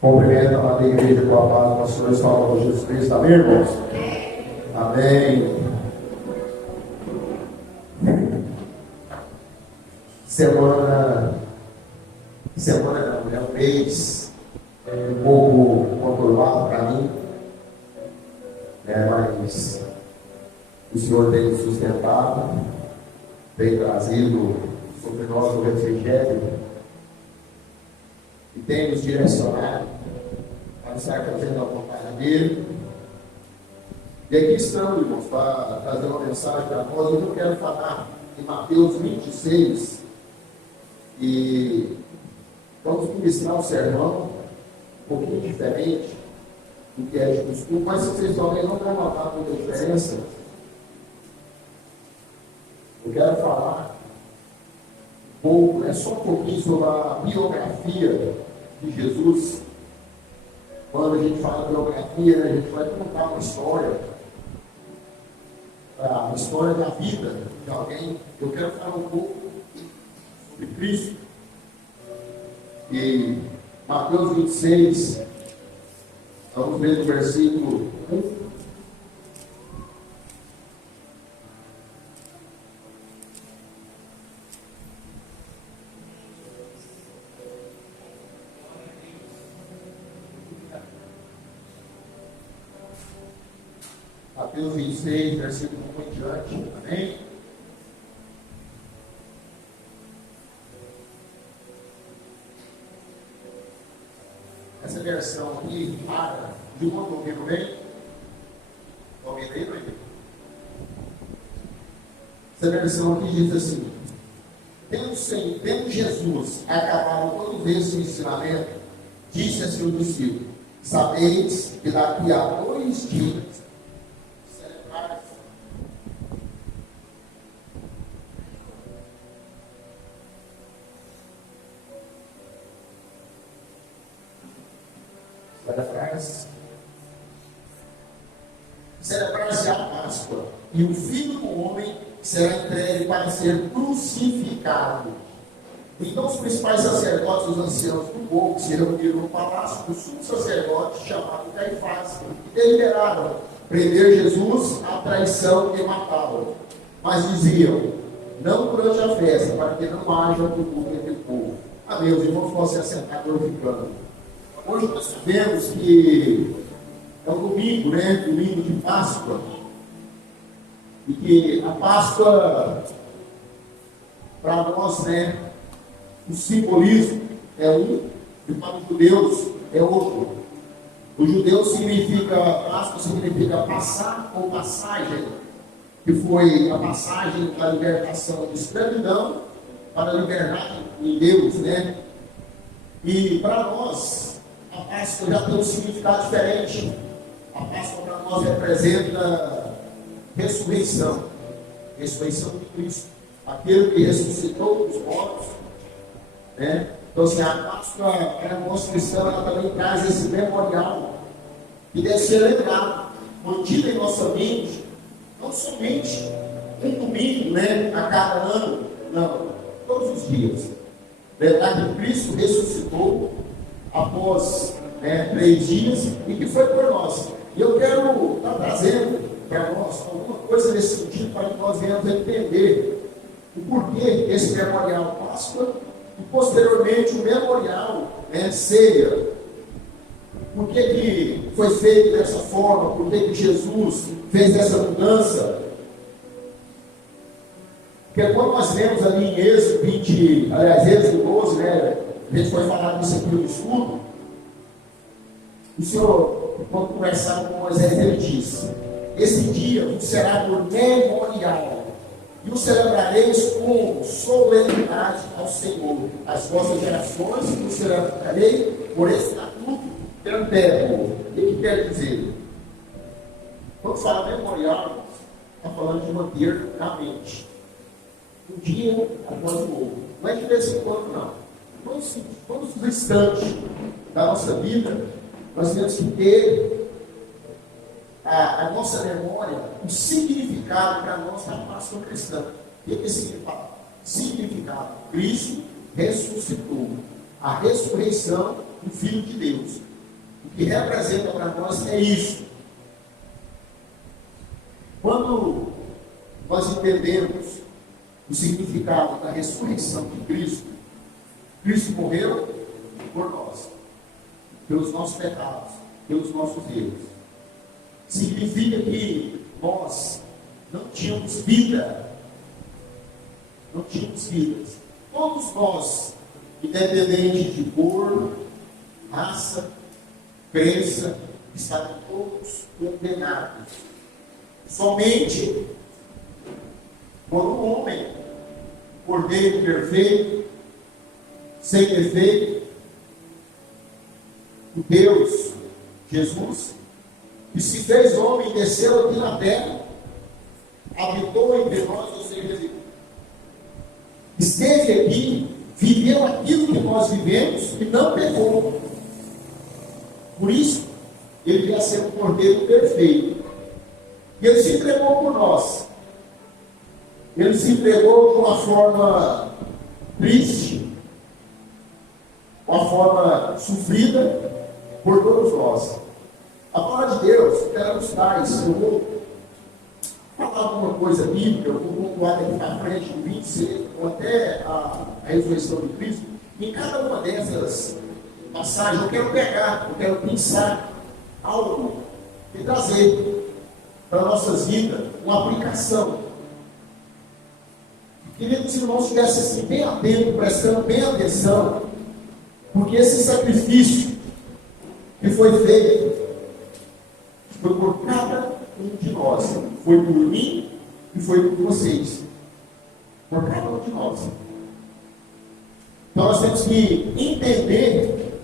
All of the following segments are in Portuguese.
Cumprimento a amada igreja com a paz do nosso Senhor e Salvador Jesus Cristo. Amém, irmãos? Amém. Semana não, é um mês um pouco conturbado para mim, mas o Senhor tem nos sustentado, tem trazido sobre nós o refrigério e tem nos direcionado para estar fazendo a vontade dele. E aqui estamos, irmãos, para trazer uma mensagem para nós. Hoje eu quero falar em Mateus 26 e vamos ministrar um sermão um pouquinho diferente do que é de costume, mas vocês talvez não vão notar muita diferença. Eu quero falar um pouco, só um pouquinho sobre a biografia de Jesus. Quando a gente fala biografia, a gente vai contar uma história da vida de alguém. Eu quero falar um pouco sobre Cristo. E Mateus 26, vamos ver no versículo 1. Mateus 26, versículo 1 em diante. Amém? Essa versão aqui para de uma ouvindo bem? Ouvindo aí, não? Essa versão aqui diz assim: tendo Jesus acabado todo esse ensinamento, disse a seus discípulos: sabeis que daqui a 2 dias celebrar-se a Páscoa, e o Filho do Homem será entregue para ser crucificado. Então os principais sacerdotes e os anciãos do povo se reuniram no palácio do sumo sacerdote chamado Caifás e deliberaram prender Jesus à traição e matá-lo. Mas diziam: não durante a festa, para que não haja tumulto entre o povo. Amém, os irmãos possam se assentar glorificando. Hoje nós sabemos que é um domingo, domingo de Páscoa, e que a Páscoa, para nós, o simbolismo é um, e para os judeus é outro. O judeu Páscoa significa passar ou passagem, que foi a passagem da libertação de escravidão para a liberdade em Deus, E para nós, a Páscoa já tem um significado diferente. A Páscoa para nós representa ressurreição de Cristo, aquele que ressuscitou dos mortos, Então, assim, a Páscoa para nós cristãos, ela também traz esse memorial que deve ser lembrado, mantido em nossa mente, não somente um domingo, a cada ano, não, todos os dias. Verdade que Cristo ressuscitou após 3 dias e que foi por nós. E eu quero estar trazendo para nós alguma coisa nesse sentido para que nós venhamos entender o porquê esse memorial Páscoa e posteriormente o memorial ceia. Por que foi feito dessa forma? Por que Jesus fez essa mudança? Porque quando nós vemos ali em Êxodo 12, a gente foi falar disso aqui no estudo. O Senhor, quando conversava com Moisés, ele disse: esse dia será por memorial, e o celebrareis com solenidade ao Senhor. As vossas gerações o celebrarei por estatuto perpétuo. O que quer dizer? Quando fala memorial, está falando de manter na mente, um dia após o outro. Não é de vez em quando, não. Todos os instantes da nossa vida, nós temos que ter a nossa memória, o significado para nós da Páscoa cristã. O que é significado? Significado: Cristo ressuscitou. A ressurreição do Filho de Deus. O que representa para nós é isso. Quando nós entendemos o significado da ressurreição de Cristo, Cristo morreu por nós, pelos nossos pecados, pelos nossos erros. Significa que nós não tínhamos vida. Não tínhamos vidas. Todos nós, independente de cor, raça, crença, estavam todos condenados. Somente por um homem, cordeiro perfeito, sem defeito, o Deus, Jesus, que se fez homem e desceu aqui na terra, habitou entre nós, ou seja, esteve aqui, viveu aquilo que nós vivemos e não pecou. Por isso, ele ia ser um cordeiro perfeito. E ele se entregou por nós. Ele se entregou de uma forma triste, uma forma sofrida por todos nós. A palavra de Deus, ela nos traz. Eu vou falar alguma coisa bíblica, eu vou pontuar daqui para frente, do 26, ou até a ressurreição de Cristo. Em cada uma dessas passagens, eu quero pegar, eu quero pensar algo e trazer para nossas vidas uma aplicação. Queria que os irmãos estivessem assim, bem atentos, prestando bem atenção, porque esse sacrifício que foi feito foi por cada um de nós, foi por mim e foi por vocês, por cada um de nós. Então nós temos que entender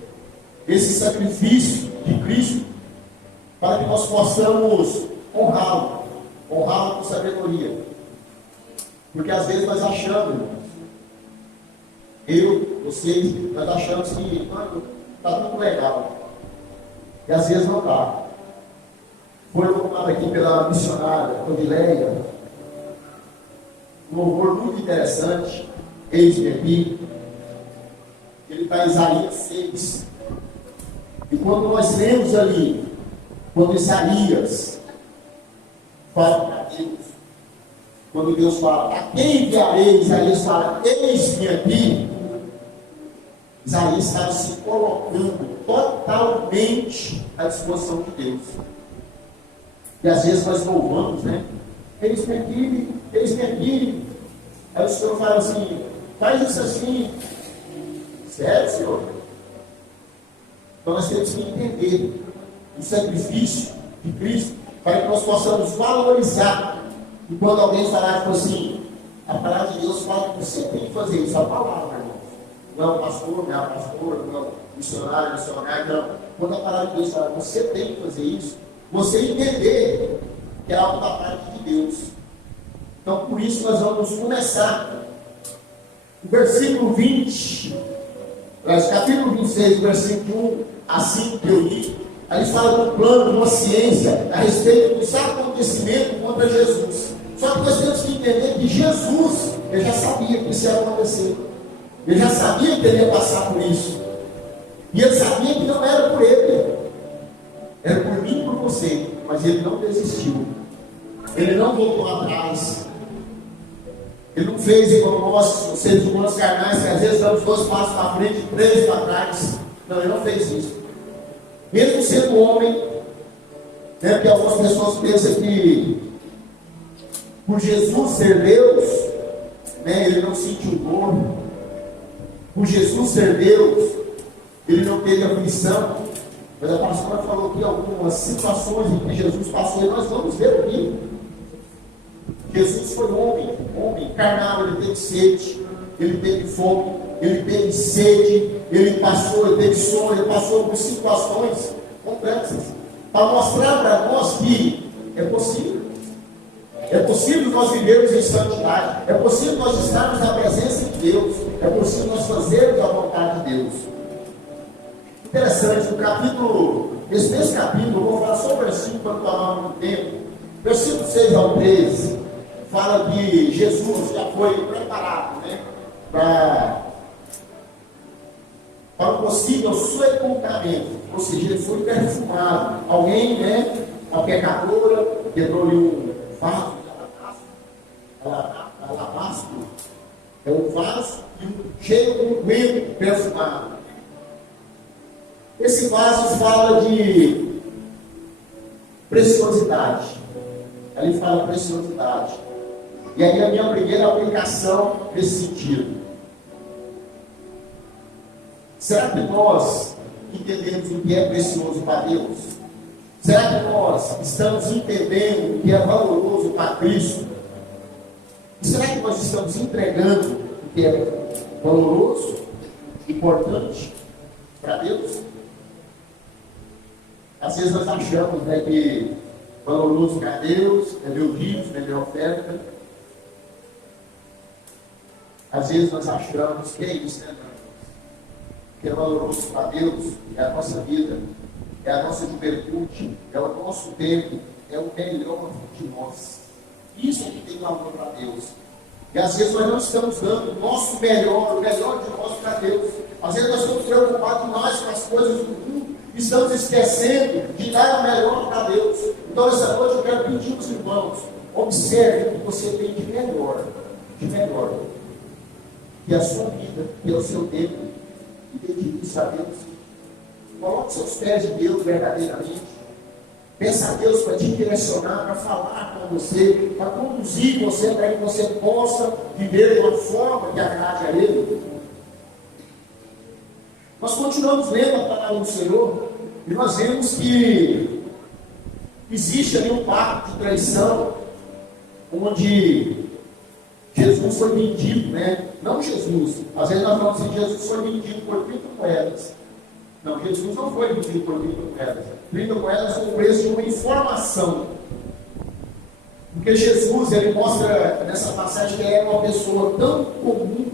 esse sacrifício de Cristo para que nós possamos honrá-lo com sabedoria. Porque às vezes nós achamos, vocês, nós achamos que está tudo legal. E às vezes não está. Foi louvado aqui pela missionária Odileia, um louvor muito interessante, eis-me aqui. Ele está em Isaías 6. E quando nós lemos ali, quando Isaías fala para Deus, quando Deus fala, a quem enviarei? Isaías fala, eis-me aqui. Isaías está se colocando totalmente à disposição de Deus. E às vezes nós louvamos, né? Eis-me aqui, eis-me aqui. Aí o Senhor fala assim, faz isso assim. Sério, Senhor? Então nós temos que entender o sacrifício de Cristo para que nós possamos valorizar. E quando alguém falar tipo assim, a palavra de Deus fala que você tem que fazer isso, a palavra, irmão. Não é o pastor, não é a pastora, não é o missionário, não. Quando a palavra de Deus fala que você tem que fazer isso, você entender que é algo da parte de Deus. Então por isso nós vamos começar. O versículo 20, capítulo 26, versículo 1 a 5 que eu li. Aí fala de um plano, de uma ciência a respeito dos acontecimentos contra Jesus. Só que nós temos que entender que Jesus, ele já sabia que isso ia acontecer. Ele já sabia que ele ia passar por isso. E ele sabia que não era por ele. Era por mim e por você. Mas ele não desistiu. Ele não voltou atrás. Ele não fez igual nós, os seres humanos carnais, que às vezes damos 2 passos para frente e 3 para trás. Não, ele não fez isso. Mesmo sendo homem, né, porque algumas pessoas pensam que por Jesus ser Deus, né, ele não sentiu dor. Por Jesus ser Deus, ele não teve aflição. Mas a pastora falou aqui algumas situações em que Jesus passou, e nós vamos ver aqui. Jesus foi homem carnal, ele teve sede, ele teve fome, ele teve sede, ele teve sono, ele passou por situações complexas, para mostrar para nós que é possível. É possível nós vivermos em santidade, é possível nós estarmos na presença de Deus, é possível nós fazermos a vontade de Deus. Interessante, nesse mesmo capítulo, eu vou falar só o versículo para não tomar muito tempo. Versículo 6 ao 13, fala que Jesus já foi preparado, né, para um possível sepultamento, ou seja, ele foi perfumado. Alguém, né, a pecadora, quebrou-lhe um vaso de alabastro, é um vaso cheio de unguento perfumado. Esse vaso fala de preciosidade. Ali fala preciosidade. E aí a minha primeira aplicação nesse sentido. Será que nós entendemos o que é precioso para Deus? Será que nós estamos entendendo o que é valoroso para Cristo? E será que nós estamos entregando o que é valoroso, importante para Deus? Às vezes nós achamos, né, que valoroso para Deus é meu dízimo, é minha oferta. Às vezes nós achamos que é isso, né? O que é valoroso para Deus é a nossa vida, é a nossa juventude, é o nosso tempo, é o melhor de nós. Isso é que tem valor para Deus. E às vezes nós não estamos dando o nosso melhor, o melhor de nós para Deus. Às vezes nós estamos preocupados demais com as coisas do mundo, e estamos esquecendo de dar o melhor para Deus. Então essa noite eu quero pedir aos irmãos, observe o que você tem de melhor, que a sua vida, que é o seu tempo, e dedique isso a Deus. Coloque seus pés de Deus verdadeiramente. Peça a Deus para te direcionar, para falar com você, para conduzir você, para que você possa viver de uma forma que agrade a Ele. Nós continuamos lendo a palavra do Senhor e nós vemos que existe ali um pacto de traição, onde Jesus foi vendido, né? Não Jesus. Às vezes nós falamos assim, Jesus foi vendido por 30 moedas. Não, Jesus não foi vendido por 30 moedas. 30 moedas foi o preço de uma informação. Porque Jesus, ele mostra nessa passagem que ele era uma pessoa tão comum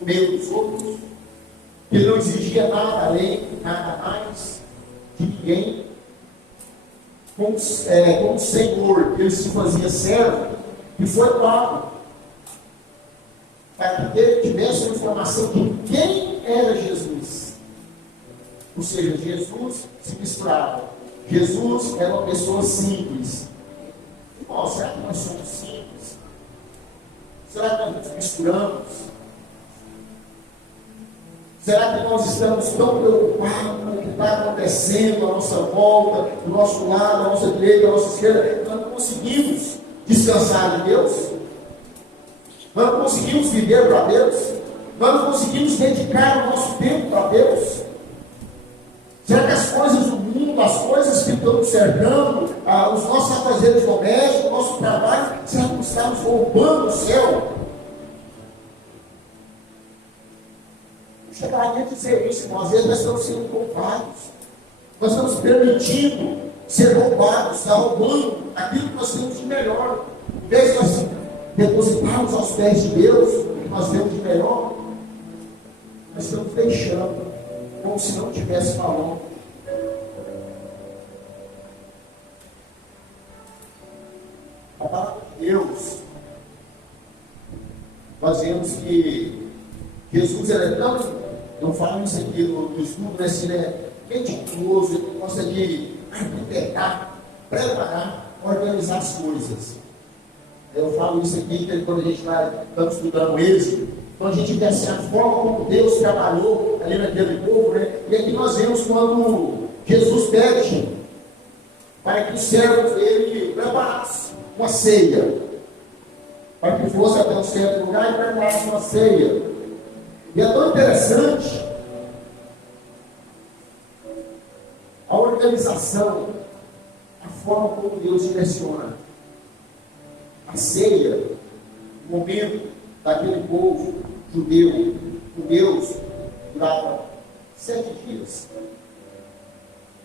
no meio dos outros, que ele não exigia nada além, nada mais de ninguém. Como Senhor, ele se fazia servo e foi pago para que ele tivesse uma informação de quem era Jesus. Ou seja, Jesus se misturava. Jesus era uma pessoa simples. Irmão, será que nós somos simples? Será que nós nos misturamos? Será que nós estamos tão preocupados com o que está acontecendo à nossa volta, do nosso lado, à nossa direita, à nossa esquerda, que nós não conseguimos descansar de Deus? Nós não conseguimos viver para Deus? Nós não conseguimos dedicar o nosso tempo para Deus? Será que as coisas do mundo, as coisas que estão nos cercando, os nossos afazeres domésticos, o nosso trabalho, será que nós estamos roubando o céu? Chegaria a dizer isso, irmão. Às vezes nós estamos sendo roubados. Nós estamos permitindo ser roubados, está roubando aquilo que nós temos de melhor. Em vez de nós depositarmos aos pés de Deus o que nós temos de melhor, nós estamos deixando como se não tivesse valor. A palavra de Deus, nós vemos que Jesus era tão, eu falo isso aqui no estudo, né, assim, né, meticuloso, ele gosta de arquitetar, preparar, organizar as coisas. Eu falo isso aqui quando a gente estamos estudando Êxodo, então a gente vê assim, a forma como Deus trabalhou ali naquele povo, né? E aqui nós vemos quando Jesus pede para que os servos dele preparassem uma ceia, para que fosse até um certo lugar e preparasse uma ceia. E é tão interessante a organização, a forma como Deus direciona. A ceia, o momento daquele povo judeu, com Deus, durava 7 dias.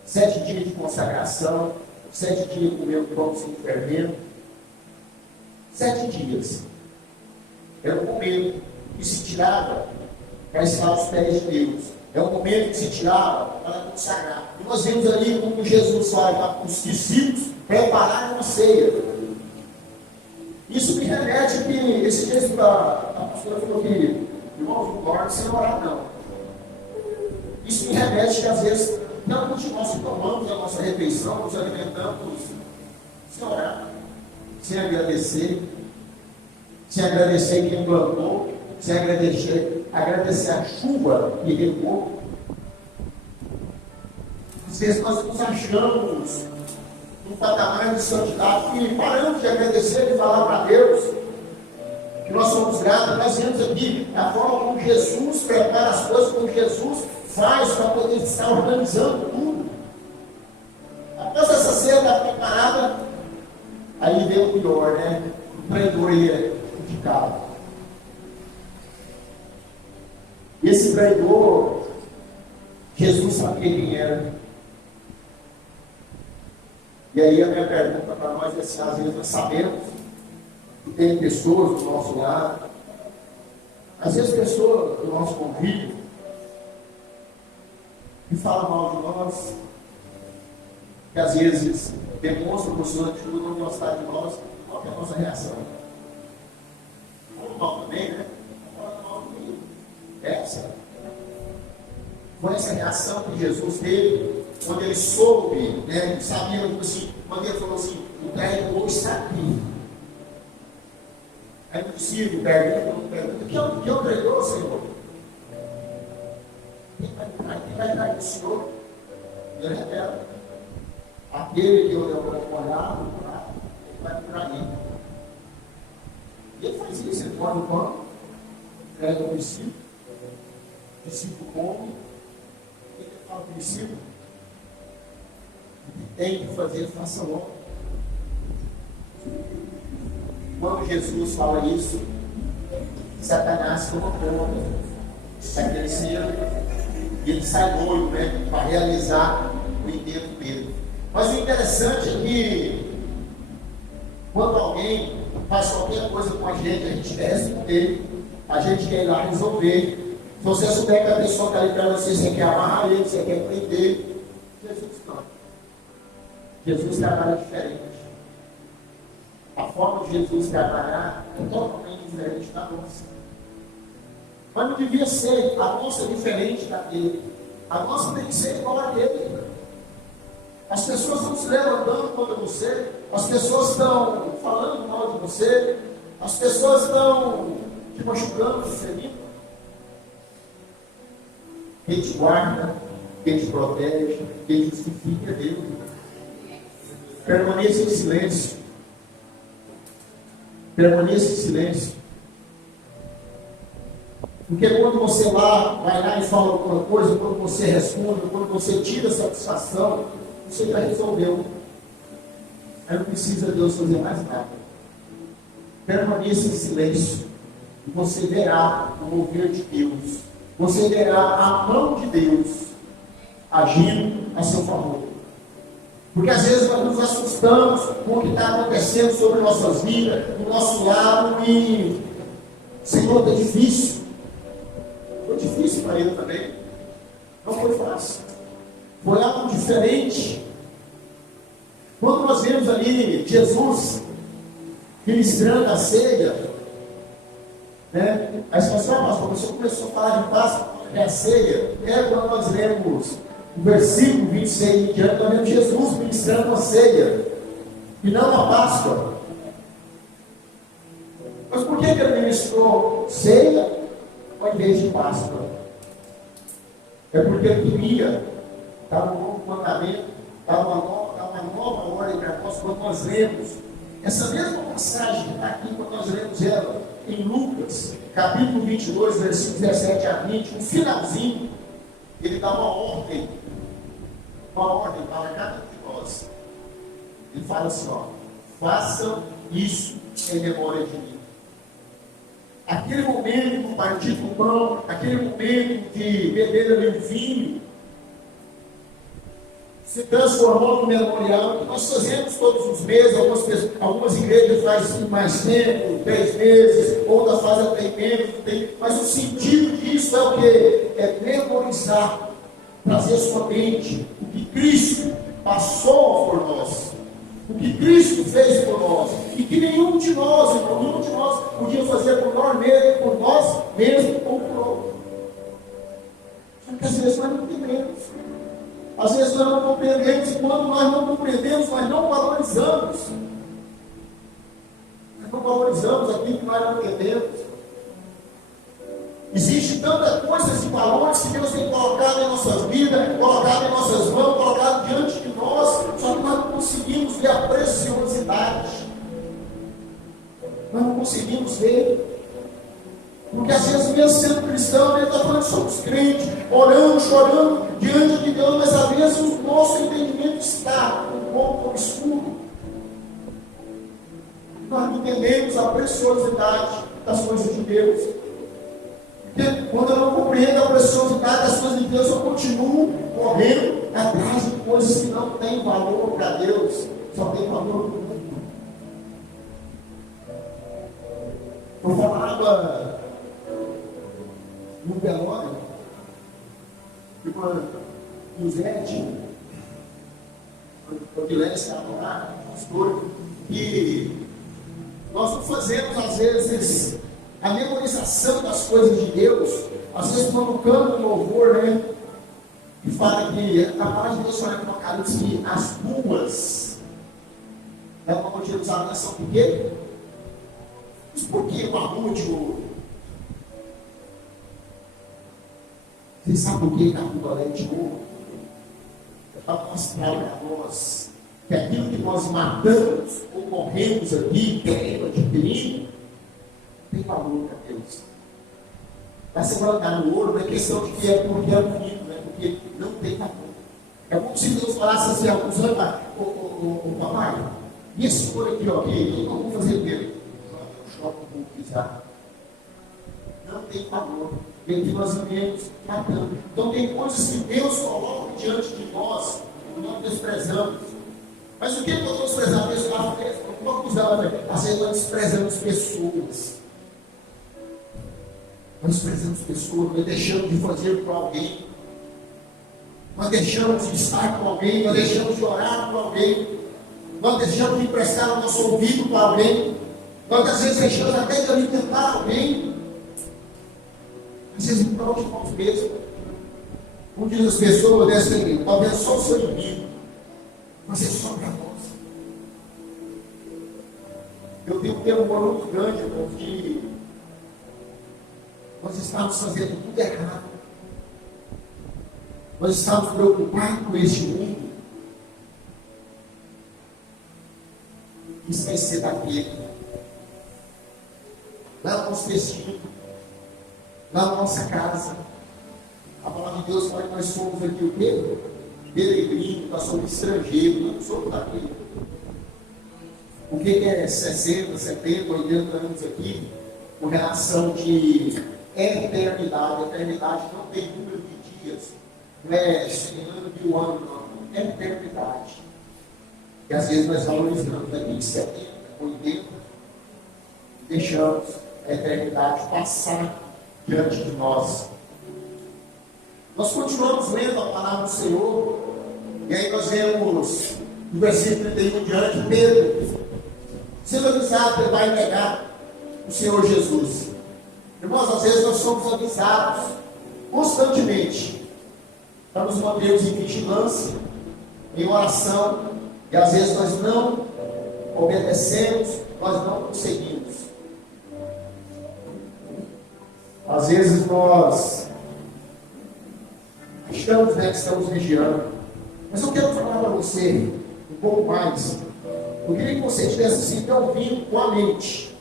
7 dias de consagração, 7 dias comendo pão sem fermento. 7 dias. Era o momento que se tirava para estar aos pés de Deus. É o momento que se tirava para consagrar. E nós vemos ali como Jesus fala para os discípulos prepararem uma ceia. Isso me remete que esse texto a pastora falou que, irmãos, não dorme sem orar, não. Isso me remete que às vezes, não de nós tomamos a nossa refeição, nos alimentamos sem orar, sem agradecer quem plantou, sem agradecer a chuva que regou. Às vezes nós nos achamos num patamar de santidade e paramos de agradecer e falar para Deus que nós somos gratos. Nós vemos aqui a forma como Jesus prepara as coisas, como Jesus faz para poder estar organizando tudo. Após essa ceia estar preparada, aí veio o pior, né? O traidor ia indicado. E esse traidor, Jesus sabia quem era. E aí a minha pergunta para nós é assim: às vezes nós sabemos que tem pessoas do nosso lado, às vezes pessoas do nosso convívio, que falam mal de nós, que às vezes demonstram por sua atitude não gostar de nós. Qual é a nossa reação? Fala mal também, né? Fala mal comigo. Foi essa reação que Jesus teve quando ele soube, né? Sabia, assim, quando ele falou assim: o traidor está aqui. É possível, pergunta: que é o traidor, Senhor? Quem vai trair o Senhor? Ele revela: aquele que eu olhar, ele vai me trair. E ele faz isso, ele põe no pão, entrega o discípulo come, e ele fala para o discípulo: o que tem que fazer, faça logo. Quando Jesus fala isso, Satanás toma conta daquele ser e ele sai doido, né, para realizar o intento dele. Mas o interessante é que quando alguém faz qualquer coisa com a gente quer responder, a gente quer ir lá resolver. Se você souber que a pessoa está ali para você quer amarrar ele, você quer prender. Jesus não. Jesus trabalha diferente. A forma de Jesus trabalhar é totalmente diferente da nossa. Mas não devia ser a nossa diferente da dele. A nossa tem que ser igual a dele. As pessoas estão se levantando contra você, as pessoas estão falando mal de você, as pessoas estão te machucando, te ferindo. Quem te guarda, quem te protege, quem justifica é Deus. Permaneça em silêncio. Permaneça em silêncio. Porque quando você vai lá e fala alguma coisa, quando você responde, quando você tira satisfação, você já resolveu. Aí não precisa Deus fazer mais nada. Permaneça em silêncio. E você verá o mover de Deus. Você verá a mão de Deus agindo a seu favor. Porque às vezes nós nos assustamos com o que está acontecendo sobre nossas vidas, do nosso lado, e Senhor, está difícil. Foi difícil para ele também. Não foi fácil. Foi algo diferente. Quando nós vemos ali Jesus ministrando a ceia, né? Aí você fala assim: pastor, você começou a falar de Páscoa, é a ceia. Quando nós lemos o versículo 26 em diante, nós vemos Jesus ministrando a ceia e não a Páscoa. Mas por que ele ministrou ceia ao invés de Páscoa? É porque ele queria dar um novo mandamento, dar uma nova ordem para nós. Quando nós lemos essa mesma passagem que está aqui, quando nós lemos ela em Lucas, capítulo 22, versículos 17 a 20, no finalzinho, ele dá uma ordem para cada um de nós. Ele fala assim: façam isso em memória de mim. Aquele momento do partir do pão, aquele momento de beber ali o vinho, se transformou no memorial que nós fazemos todos os meses. Algumas igrejas fazem mais tempo, 3 meses, outras fazem até menos. Mas o sentido disso é o quê? É memorizar, trazer à sua mente o que Cristo passou por nós, o que Cristo fez por nós, e que nenhum de nós podia fazer por nós mesmos ou por outro. Só que às vezes nós não entendemos. Às vezes nós não compreendemos, e quando nós não compreendemos, nós não valorizamos. Nós não valorizamos aquilo que nós não entendemos. Existe tanta coisa de valores que Deus tem colocado em nossas vidas, colocado em nossas mãos, colocado diante de nós, só que nós não conseguimos ver a preciosidade. Nós não conseguimos ver. Porque às vezes, mesmo sendo cristão, ele está falando que somos crentes, orando, chorando diante de Deus, mas às vezes o nosso entendimento está um pouco obscuro. Nós não entendemos a preciosidade das coisas de Deus. Porque quando eu não compreendo a preciosidade das coisas de Deus, eu continuo correndo atrás de coisas que não têm valor para Deus, só tem valor para o mundo. Eu falava no velório de uma Josete, o Guilherme estava lá, pastor, e nós não fazemos às vezes a memorização das coisas de Deus. Às vezes quando canta um louvor, né, e fala que a palavra de Deus fala em Apocalipse que as ruas da Nova Jerusalém são pequenas. Mas por que uma rua de ouro? Você sabe por que a rua é de ouro? É para mostrar para nós que aquilo que nós matamos ou morremos aqui, querendo adquirir, tem valor para Deus. Vai se guardar no ouro, não é questão de que é porque é bonito, não é porque não tem valor. É como se Deus falasse assim, usando papai, e esse ouro aqui, ó, que eu vou fazer dele? Joga um pouco pisar. Não tem valor. E aqui nós vivemos matando. Então tem coisas que Deus coloca diante de nós e nós desprezamos. Mas o que eu estou desprezando? Às vezes nós desprezamos pessoas. Nós desprezamos pessoas, nós deixamos de fazer por alguém. Nós deixamos de estar com alguém, nós deixamos de orar por alguém. Nós deixamos de emprestar o nosso ouvido para alguém. Nós às vezes deixamos até de alimentar alguém. Às vezes para nós mesmos. Como diz as pessoas, assim, talvez só o seu inimigo, mas é só para nós. Eu tenho um temor muito grande, irmãos, de nós estamos fazendo tudo errado. Nós estamos preocupados com este mundo. Esquecer daquele. Lá no nosso destino. Lá na nossa casa. A palavra de Deus fala que nós somos aqui o quê? Peregrino, nós somos estrangeiros, nós não somos daqui. O que é 60, 70, 80 anos aqui, com relação de eternidade? Eternidade não tem número de dias, não é 100 anos, 1000 anos, não. É eternidade. E às vezes nós valorizamos aqui 70, 80, e deixamos a eternidade passar diante de nós. Nós continuamos lendo a palavra do Senhor, e aí nós vemos no versículo 31 diante, Pedro, sendo avisado que vai negar o Senhor Jesus. Irmãos, às vezes nós somos avisados constantemente para nos mantermos em vigilância, em oração, e às vezes nós não obedecemos, nós não conseguimos. Às vezes nós achamos, que estamos vigiando. Mas eu quero falar para você um pouco mais. Eu queria que você estivesse sempre ouvindo com a mente.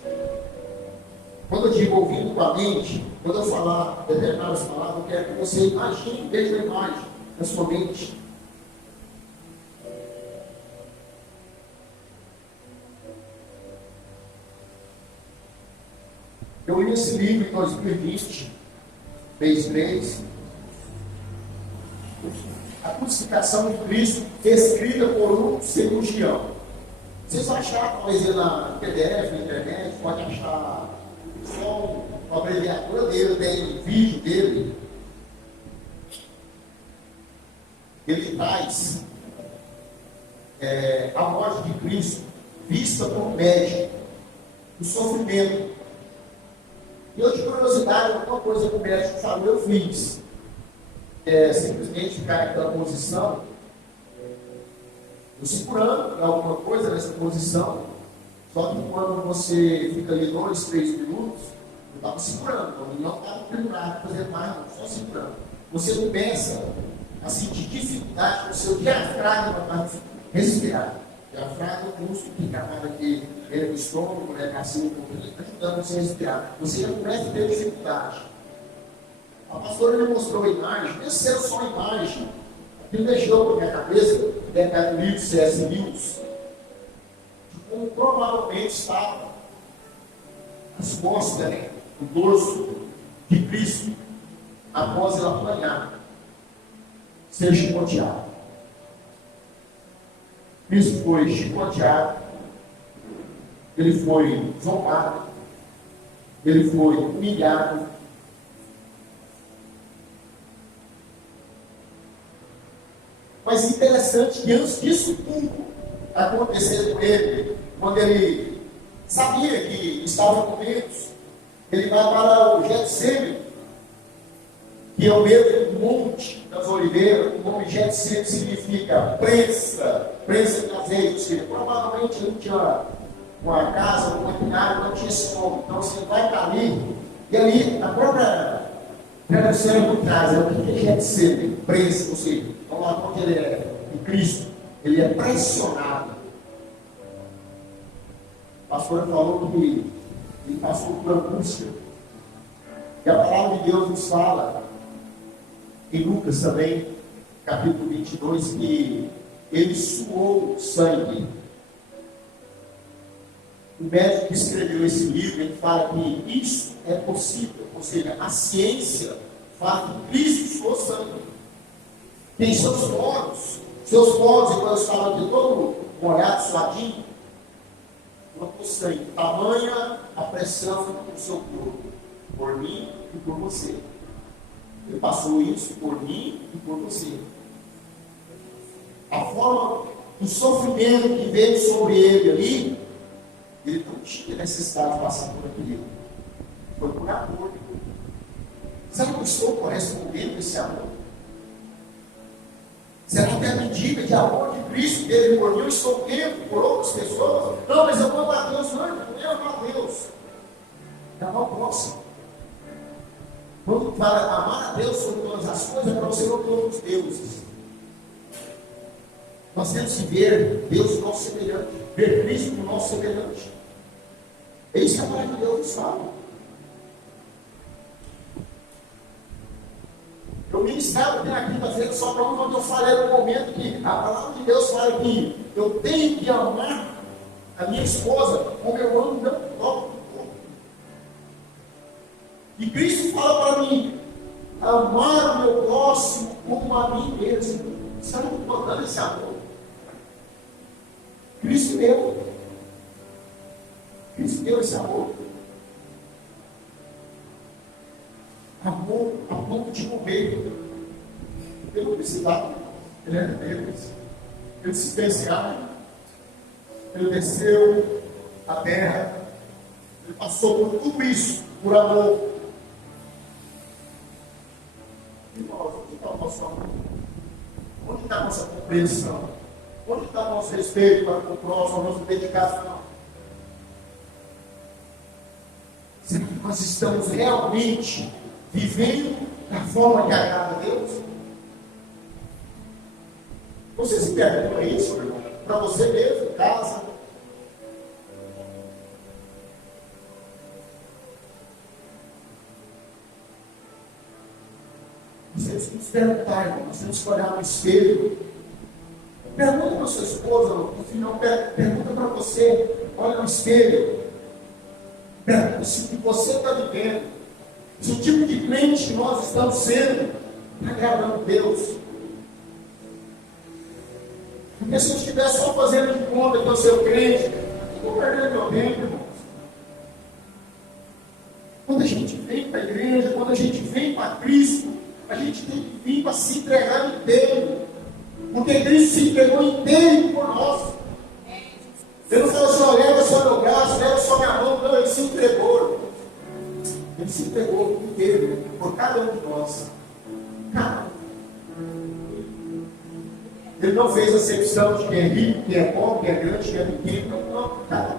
Quando eu digo ouvindo com a mente, quando eu falar determinadas palavras, eu quero que você imagine, veja a imagem na sua mente. Eu li esse livro em 2020, mês 3. A crucificação de Cristo, escrita por um cirurgião. Vocês vão achar, talvez, na PDF, na internet, pode achar só uma abreviatura dele, tem vídeo dele. Ele traz a morte de Cristo, vista por médico, o sofrimento. E eu, de curiosidade, alguma coisa que o médico falou, eu fiz. simplesmente ficar naquela posição, segurando alguma coisa nessa posição. Só que quando você fica ali 2, 3 minutos, não estava segurando, não estava pendurado, fazendo mais, não, só segurando. Você começa a sentir dificuldade no seu diafragma para respirar. Diafragma é o músculo que trabalha aqui, ele é do estômago, né, assim, ajudando você a respirar. Você já começa a ter dificuldade. A pastora me mostrou a imagem, mesmo sendo só uma imagem, aquilo deixou na minha cabeça, deve estar no livro C.S. Lewis, como provavelmente estava as costas, né, o dorso de Cristo, após ele apanhar, ser chicoteado. Cristo foi chicoteado, ele foi zombado, ele foi humilhado. Mas interessante que antes disso tudo acontecer com ele, quando ele sabia que estava com medos, ele vai para o Getsemane, que é o mesmo monte das oliveiras. O nome Getsemane significa prensa de azeite. Provavelmente não tinha uma casa, uma maquinário, não tinha esse nome. Então você vai para ali, e ali a própria tradução por trás é o que é Getsemane, prensa, ou seja, vamos lá, quando ele é em Cristo, ele é pressionado. A pastora falou que ele passou por angústia. E a palavra de Deus nos fala, em Lucas também, capítulo 22, que ele suou sangue. O médico que escreveu esse livro, ele fala que isso é possível, ou seja, a ciência fala que Cristo suou sangue. Tem seus poros, enquanto eu estava aqui todo molhado, suadinho, quanto sangue, tamanha a pressão do seu corpo, por mim e por você. Ele passou isso por mim e por você. A forma do sofrimento que veio sobre ele ali, ele não tinha necessidade de passar por aquilo. Foi por amor. Será que eu estou correspondendo a esse amor? Será que a medida de amor de Cristo teve por mim, eu estou tendo por outras pessoas? Não, mas eu amo a Deus, não, eu amo a Deus. Eu não posso. Quando fala amar a Deus sobre todas as coisas, é para você não ter outros deuses. Nós temos que ver Deus no nosso semelhante, ver Cristo no nosso semelhante. É isso que a palavra de Deus nos fala. Eu ministrava até na quinta-feira só para onde eu falei no momento que a palavra de Deus fala que eu tenho que amar a minha esposa como eu amo meu próprio corpo. E Cristo fala para mim, amar o meu próximo como a mim mesmo. Está muito importante esse amor. Cristo deu. Cristo deu esse amor. Amor a ponto de morrer. Ele não precisava. Ele era Deus. Ele se fez carne. Ele desceu à terra. Ele passou por tudo isso, por amor. E nós, onde está o nosso amor? Onde está a nossa compreensão? Onde está o nosso respeito para com o próximo, a nossa dedicação? Será que nós estamos realmente vivendo da forma que agrada a Deus? Você se pergunta isso, meu irmão? Para você mesmo, em casa? Nós temos que nos perguntar, irmão. Nós temos que olhar no espelho. Pergunta para a sua esposa, no final, pergunta para você, olha no espelho. Pergunta se o que você está vivendo, se o tipo de crente que nós estamos sendo, está agradando a Deus. Porque se eu estiver só fazendo de conta que eu sou crente, eu estou perdendo meu tempo, irmãos. Quando a gente vem para a igreja, quando a gente vem para Cristo, a gente tem que vir para se entregar inteiro. Porque Cristo se entregou inteiro por nós. Ele não falou assim, leva só meu braço, leva só minha mão. Não, ele se entregou. Ele se entregou inteiro por cada um de nós. Cada um. Ele não fez acepção de quem é rico, quem é pobre, quem é grande, quem é pequeno. Não, cara.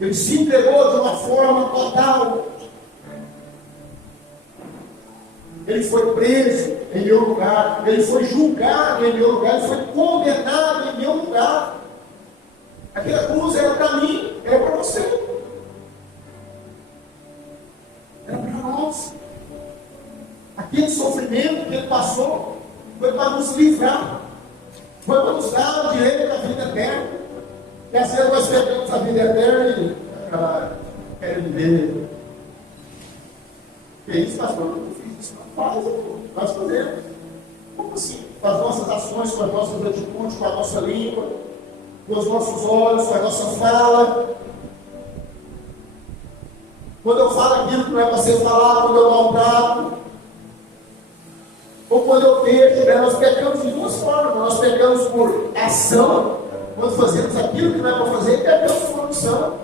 Ele se entregou de uma forma total. Ele foi preso em meu lugar. Ele foi julgado em meu lugar. Ele foi condenado em meu lugar. Aquela cruz era para mim, era para você. Era para nós. Aquele sofrimento que ele passou foi para nos livrar. Foi para nos dar o direito da vida eterna. E às vezes nós perdemos a vida eterna e quero viver. Que isso, pastor? Eu não fiz isso. Faz, nós fazemos. Como assim? Com as nossas ações, com as nossas atitudes, com a nossa língua, com os nossos olhos, com a nossa fala. Quando eu falo aquilo que não é para ser falado, quando eu maltrato, ou quando eu vejo, né, nós pecamos de duas formas. Nós pecamos por ação, quando fazemos aquilo que não é para fazer, e pecamos por omissão.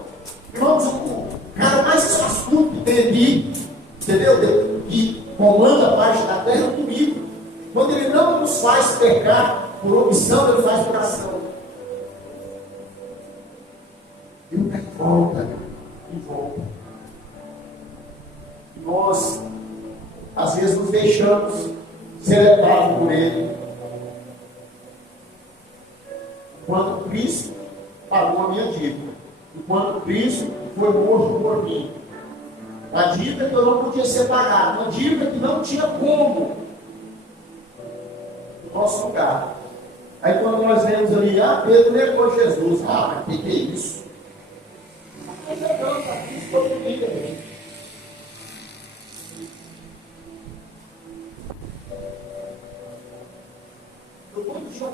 Irmãos, o cara mais astuto que tem aqui, entendeu? Que comanda a parte da terra comigo. Quando ele não nos faz pecar por omissão, ele faz por ação. E o pecado volta e volta. E nós, às vezes, nos deixamos ser levados por ele. Quando Cristo pagou a minha dívida, enquanto Cristo foi morto por mim, uma dívida que eu não podia ser pagada, uma dívida que não tinha como, no nosso lugar. Aí quando nós vemos ali, Pedro negou Jesus. Mas que é isso? Nós negamos a Cristo todo dia. Eu todo dia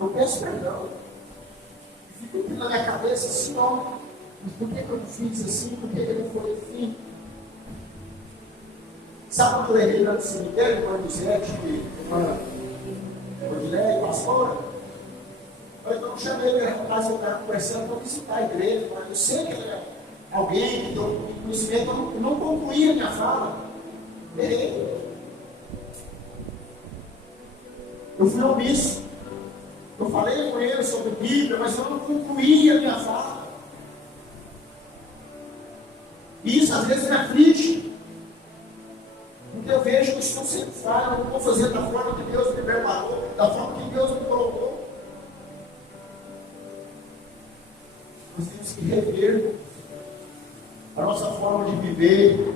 eu peço perdão. Fico aqui na minha cabeça assim, ó. Por que eu não fiz assim? Por que eu não foi assim? Sabe quando eu levei lá no cemitério, irmã Luzete, irmã Rodileia, pastora? Eu não chamei ele para casa, eu estava conversando para visitar a igreja. Eu sei que ele é alguém que deu conhecimento, eu não concluí a minha fala. Errei. Eu fui omisso. Eu falei com ele sobre Bíblia, mas eu não concluí a minha fala. E isso às vezes me aflige. Porque eu vejo que estou sendo falho, eu não estou fazendo da forma que Deus me preparou, da forma que Deus me colocou. Nós temos que rever a nossa forma de viver.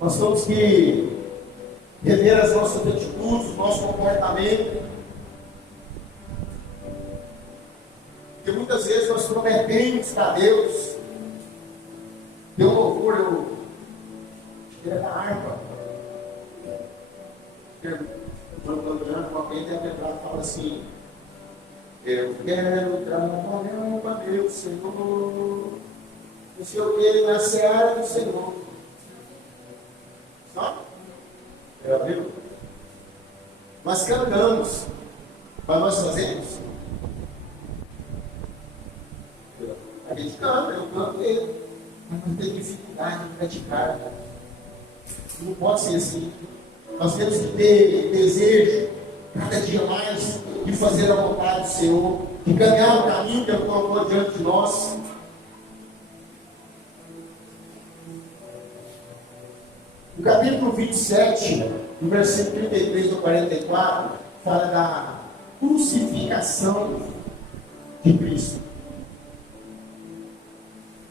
Nós temos que rever as nossas atitudes, o nosso comportamento. Porque muitas vezes nós prometemos para Deus. Deu louvor, eu tirei da harpa. Quando alguém tem lembrado, fala assim: eu quero trabalhar para meu Senhor. O Senhor quer na seara do Senhor. Sabe? Viu? Nós cantamos, mas nós fazemos. A gente canta, eu canto ele, mas não tem dificuldade de praticar. Não pode ser assim. Nós temos que ter desejo, cada dia mais, de fazer a vontade do Senhor, de caminhar o caminho que Ele colocou diante de nós. No capítulo 27, no versículo 33 do 44, fala da crucificação de Cristo.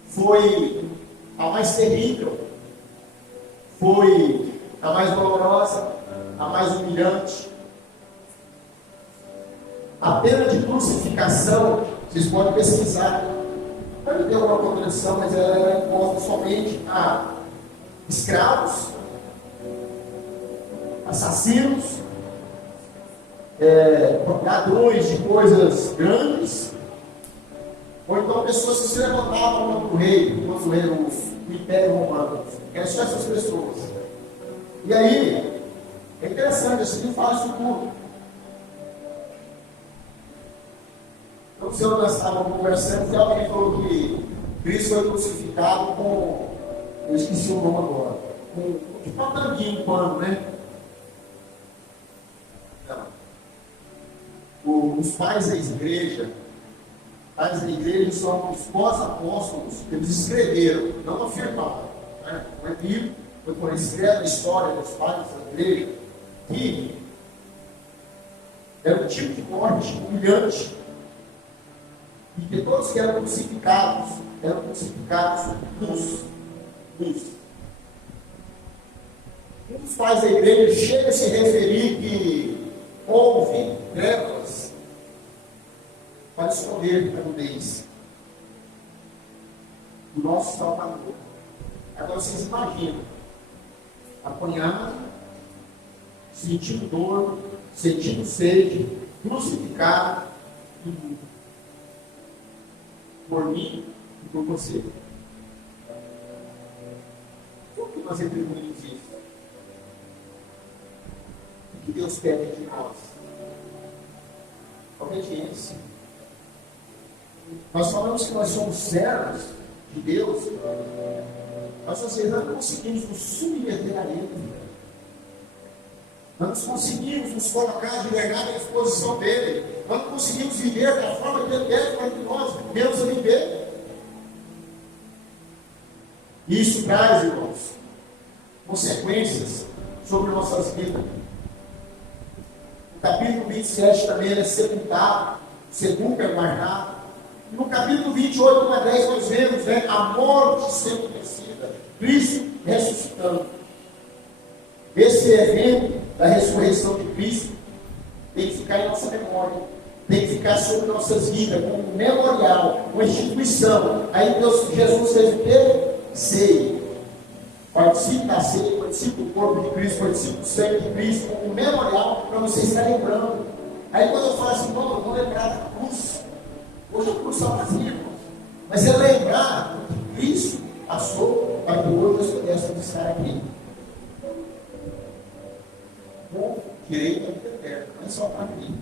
Foi a mais terrível, foi a mais dolorosa, a mais humilhante. A pena de crucificação, vocês podem pesquisar, pode ter uma contradição, mas ela envolve somente a escravos, assassinos, ladrões de coisas grandes, ou então pessoas que se levantavam contra o rei, contra o Império Romano. Eram só essas pessoas. E aí, é interessante, assim fala isso tudo. Então, o senhor nós estávamos conversando, e alguém falou que Cristo foi crucificado com, eu esqueci o nome agora, com tipo um tanguinho, um pano, né? os pais da igreja são os pós-apóstolos, eles escreveram, não afirmaram, né? Não é bíblico, foi quando eles escrevem a história dos pais da igreja, que era um tipo de morte humilhante, e que todos que eram crucificados nus. Um dos pais da igreja chega a se referir que houve trevas para esconder a nudez do nosso Salvador. Agora vocês imaginam, apanhado, sentindo dor, sentindo sede, crucificado por mim e por você. Por que nós retribuímos isso? O que Deus pede de nós? Obediência. Nós falamos que nós somos servos de Deus, mas vocês não conseguimos nos submeter a Ele. Nós não conseguimos nos colocar de verdade à disposição dele. Nós não conseguimos viver da forma que ele quer para que nós vivemos a viver. Isso traz, irmãos, consequências sobre nossas vidas. O capítulo 27 também é sepultado, sepulcro é guardado. E no capítulo 28 a 10 nós vemos, né, a morte sendo vencida, Cristo ressuscitando. Esse evento da ressurreição de Cristo tem que ficar em nossa memória, tem que ficar sobre nossas vidas, como um memorial, uma instituição. Aí Jesus fez o quê? Ceia. Participe da ceia, participe do corpo de Cristo, participe do sangue de Cristo, como um memorial para você estar lembrando. Aí quando eu falo assim, não, eu vou lembrar da cruz. Hoje a cruz está vazia, irmãos. Mas é lembrar que Cristo passou para que hoje nós pudéssemos estar aqui. Com direito à vida eterna, não é só para mim.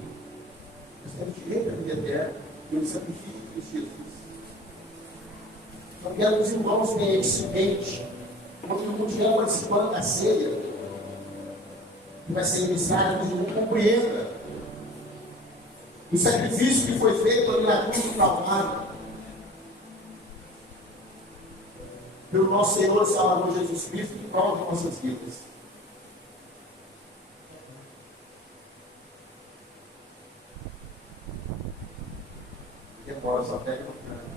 Nós temos direito à vida eterna pelo sacrifício de Cristo Jesus. Então, quero que os irmãos tenham isso em mente, quando não estiver participando da ceia, que vai ser iniciado, que não compreenda o sacrifício que foi feito ali na cruz do Calvário, pelo nosso Senhor e Salvador Jesus Cristo, em prol de nossas vidas. Embora só pegue no canto.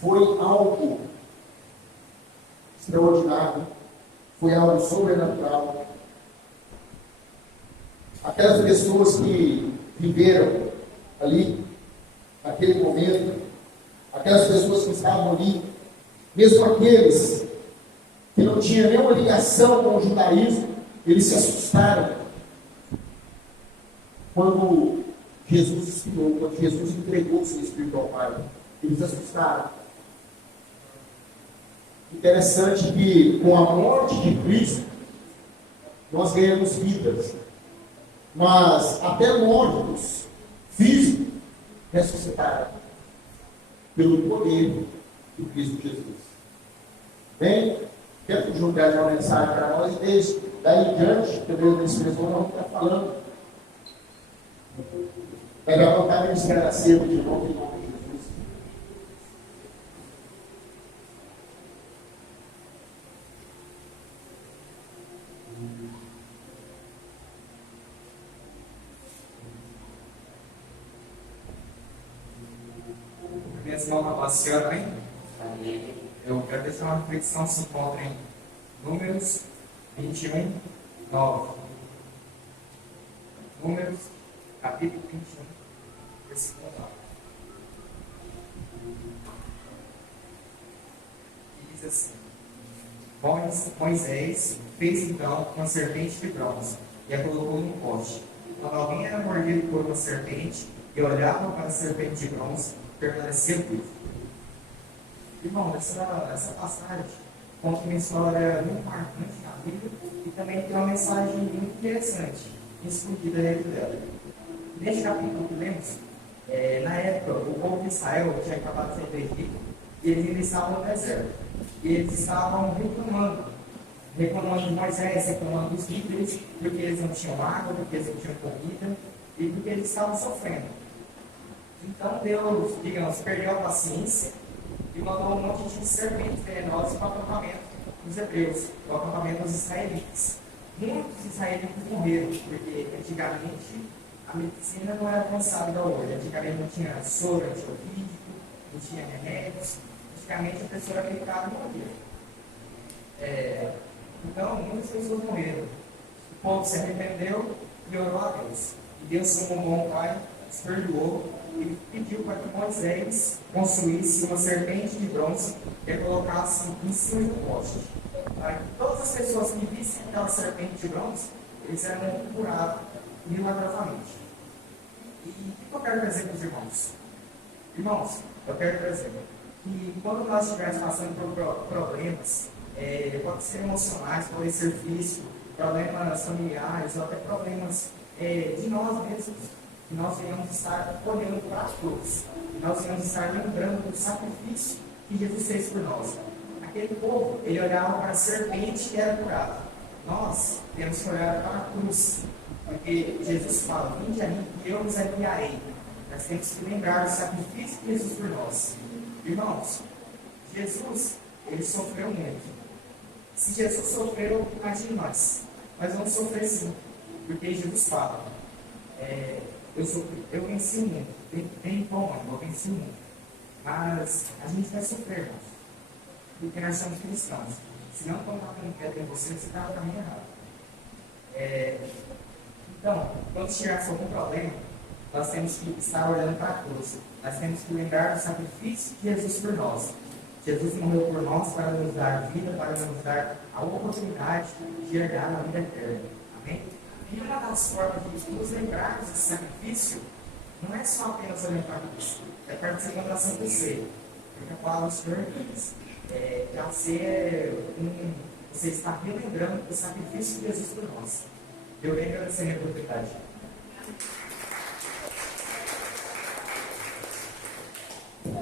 Foi algo extraordinário, foi algo sobrenatural. Aquelas pessoas que viveram ali, naquele momento, aquelas pessoas que estavam ali, mesmo aqueles que não tinham nenhuma ligação com o judaísmo, eles se assustaram quando Jesus expirou, quando Jesus entregou o seu Espírito ao Pai. Eles assustaram. Interessante que com a morte de Cristo nós ganhamos vidas, mas até mortos físicos ressuscitaram pelo poder de Cristo Jesus. Bem, quero julgar uma mensagem para nós e desde daí em diante, que Deus nesse mesmo não está falando. Vai voltar a ministrar a ceia de novo em nome de Jesus. Minha irmã Baciana, hein? Eu quero deixar uma reflexão que se encontra em Números 21, 9. Números, capítulo 21, versículo 9. E diz assim: Moisés fez então uma serpente de bronze e a colocou num poste. Quando alguém era mordido por uma serpente e olhava para a serpente de bronze, permanecia vivo. Irmão, essa passagem conta uma história muito marcante na Bíblia e também tem uma mensagem muito interessante escondida dentro dela. Neste capítulo que lemos, na época, o povo de Israel tinha acabado de sair do Egito e eles ainda estavam no deserto. E eles estavam reclamando reclamando de Moisés, reclamando dos líderes, porque eles não tinham água, porque eles não tinham comida e porque eles estavam sofrendo. Então Deus, digamos, perdeu a paciência e mandou um monte de serpentes venenosas para o acampamento dos hebreus, para o acampamento dos israelitas. Muitos israelitas morreram, porque antigamente a medicina não era avançada igual hoje. Antigamente não tinha soro antiofídico, não tinha remédios. Antigamente a pessoa era aplicada e morria. Então, muitas pessoas morreram. O povo se arrependeu e orou a Deus. E Deus, como um bom pai, os perdoou e pediu para que Moisés construísse uma serpente de bronze e a colocasse em cima do poste. Para que todas as pessoas que vissem aquela serpente de bronze, eles eram curados milagrosamente. E o que eu quero trazer para os irmãos? Irmãos, eu quero trazer que quando nós estivermos passando por problemas, pode ser emocionais, pode ser físicos, problemas familiares, ou até problemas de nós mesmos, que nós venhamos estar olhando para a cruz, que nós venhamos estar lembrando do sacrifício que Jesus fez por nós. Aquele povo, ele olhava para a serpente e era curado. Nós temos que olhar para a cruz, porque Jesus fala: vinde a mim e eu vos aliviarei. Nós temos que lembrar do sacrifício de Jesus por nós. Irmãos, Jesus, ele sofreu muito. Se Jesus sofreu, imagine nós. Nós vamos sofrer sim, porque Jesus fala: eu venci o mundo. Tem bom, eu venci o mundo. Mas a gente vai sofrer, irmãos, porque nós somos cristãos. Se não estão batendo pedra em você está no caminho errado. Então, quando chegar algum problema, nós temos que estar olhando para a cruz. Nós temos que lembrar do sacrifício de Jesus por nós. Jesus morreu por nós para nos dar vida, para nos dar a oportunidade de herdar a vida eterna. Amém? E uma das formas de nos lembrarmos desse sacrifício não é só apenas olhar para a cruz, é participando da Santa Ceia. Porque a palavra do Senhor diz: a ceia você está relembrando do sacrifício de Jesus por nós. Eu venho agradecer a minha oportunidade.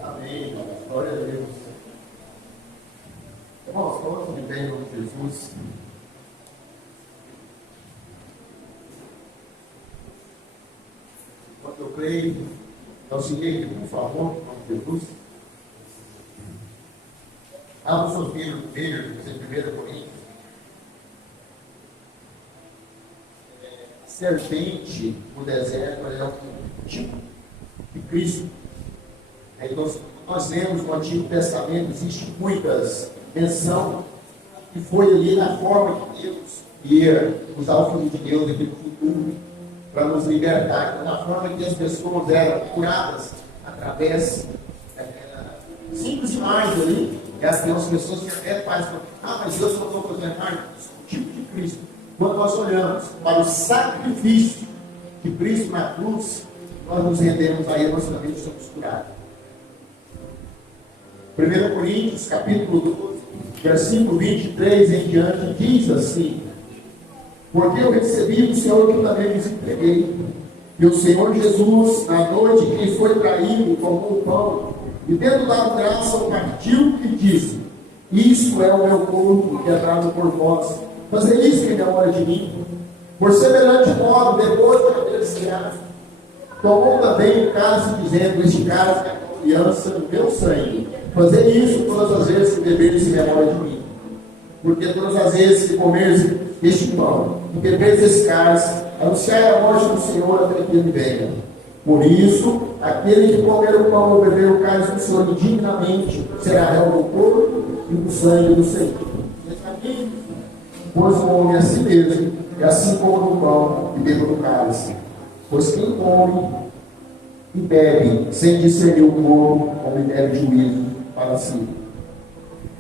Amém. Glória a Deus. Irmãos, todos de bem em nome de Jesus. Quando eu creio, auxiliei, por favor, em nome de Jesus. Abra os seus livros verdes em 1 Coríntios. Serpente no deserto é um tipo de Cristo. Então, nós vemos no Antigo Testamento, existe muitas menção que foi ali na forma que Deus ia usar o Filho de Deus aqui no futuro para nos libertar, na forma que as pessoas eram curadas através simples demais ali. E as pessoas que até fazem, mas Deus não estou fazendo nada, o tipo de Cristo. Quando nós olhamos para o sacrifício de Cristo na cruz, nós nos rendemos a Ele, nós também somos curados. 1 Coríntios, capítulo 12, versículo 23 em diante, diz assim: porque eu recebi do Senhor que também lhes entreguei. E o Senhor Jesus, na noite que ele foi traído, tomou o pão, e tendo dado graça, o partiu e disse: isto é o meu corpo que é dado por vós. Fazer isso em memória de mim. Por semelhante modo, depois de haver ceado, tomou também o cálice, dizendo: este cálice é a aliança do meu sangue. Fazer isso todas as vezes que beberes em memória de mim. Porque todas as vezes que comeres este pão e beberes esse cálice, anunciai a morte do Senhor até que ele venha. Por isso, aquele que comer o pão ou beber o cálice do Senhor indignamente será réu do corpo e do sangue do Senhor. Pois o homem a si mesmo, e assim como no pão e beba no cálice. Pois quem come e bebe sem discernir o corpo, come e bebe juízo para si.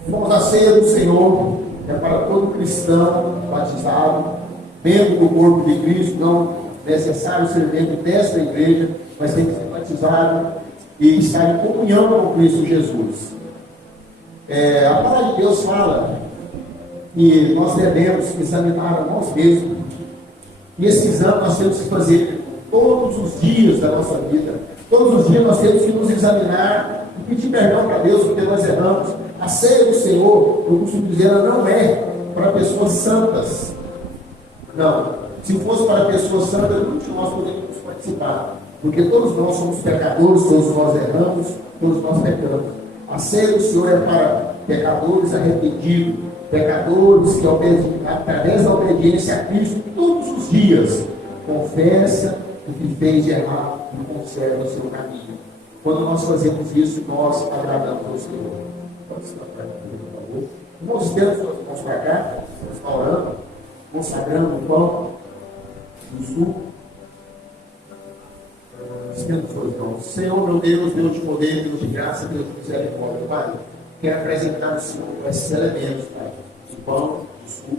Irmãos, a ceia do Senhor é para todo cristão batizado, membro do corpo de Cristo. Não é necessário ser membro desta igreja, mas tem que ser batizado e estar em comunhão com Cristo Jesus. A palavra de Deus fala que nós devemos examinar a nós mesmos, e esse exame nós temos que fazer todos os dias da nossa vida. Todos os dias nós temos que nos examinar e pedir perdão para Deus porque nós erramos. A ceia do Senhor, eu costumo dizer, ela não é para pessoas santas. Não. Se fosse para pessoas santas, muitos de nós poderíamos participar. Porque todos nós somos pecadores, todos nós erramos, todos nós pecamos. A ceia do Senhor é para pecadores arrependidos, pecadores que, através da obediência a Cristo, todos os dias, confessa o que fez de errado e conserva o seu caminho. Quando nós fazemos isso, nós agradamos ao Senhor. Pode estar para cá, por favor. Nós temos suas mãos para cá, restaurando, consagrando o pão, o suco. Estendo suas mãos. Senhor, meu Deus, Deus de poder, Deus de graça, Deus de misericórdia, Pai. Quero apresentar ao Senhor esses elementos, Pai. O pão, o suco.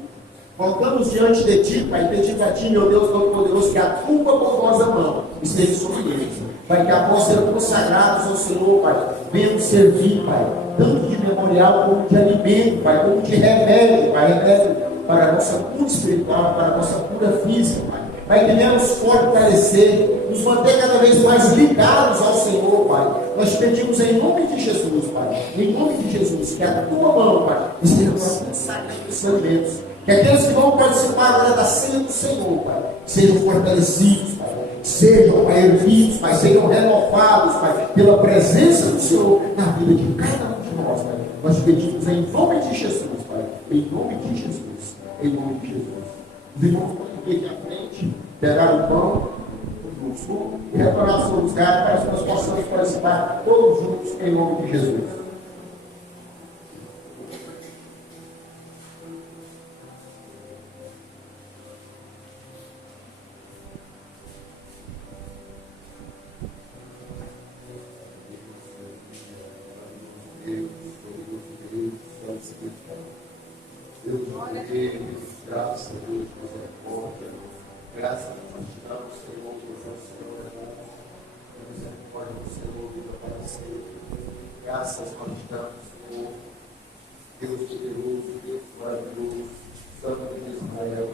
Voltamos diante de Ti, Pai, pedindo a Ti, meu Deus Todo-Poderoso, que a tua bondosa mão esteja sobre eles. Pai, que após ser consagrados ao Senhor, Pai, venhamos servir, Pai, tanto de memorial como de alimento, Pai, como de remédio, Pai, remédio para a nossa cura espiritual, para a nossa cura física, Pai. Pai, que venhamos fortalecer, nos manter cada vez mais ligados ao Senhor, Pai. Nós te pedimos em nome de Jesus, Pai, em nome de Jesus, que a tua mão, Pai, esteja consagrando esses alimentos. Que aqueles que vão participar agora da ceia do Senhor, Pai, sejam fortalecidos, Pai, sejam, Pai, erguidos, Pai, sejam renovados, Pai, pela presença do Senhor na vida de cada um de nós, Pai. Nós te pedimos em nome de Jesus, Pai, em nome de Jesus, em nome de Jesus. Os irmãos podem vir aqui à frente, pegar o pão, o suco e retornar ao seu lugar para que nós possamos participar todos juntos em nome de Jesus. Deus de Deus, graças a Deus, misericórdia, graças a Deus, te damos, Senhor, Deus, ao Senhor é bom, misericórdia do Senhor, vida para sempre. Graças nós te damos, Senhor, Deus poderoso, Deus maravilhoso, Santo de Israel,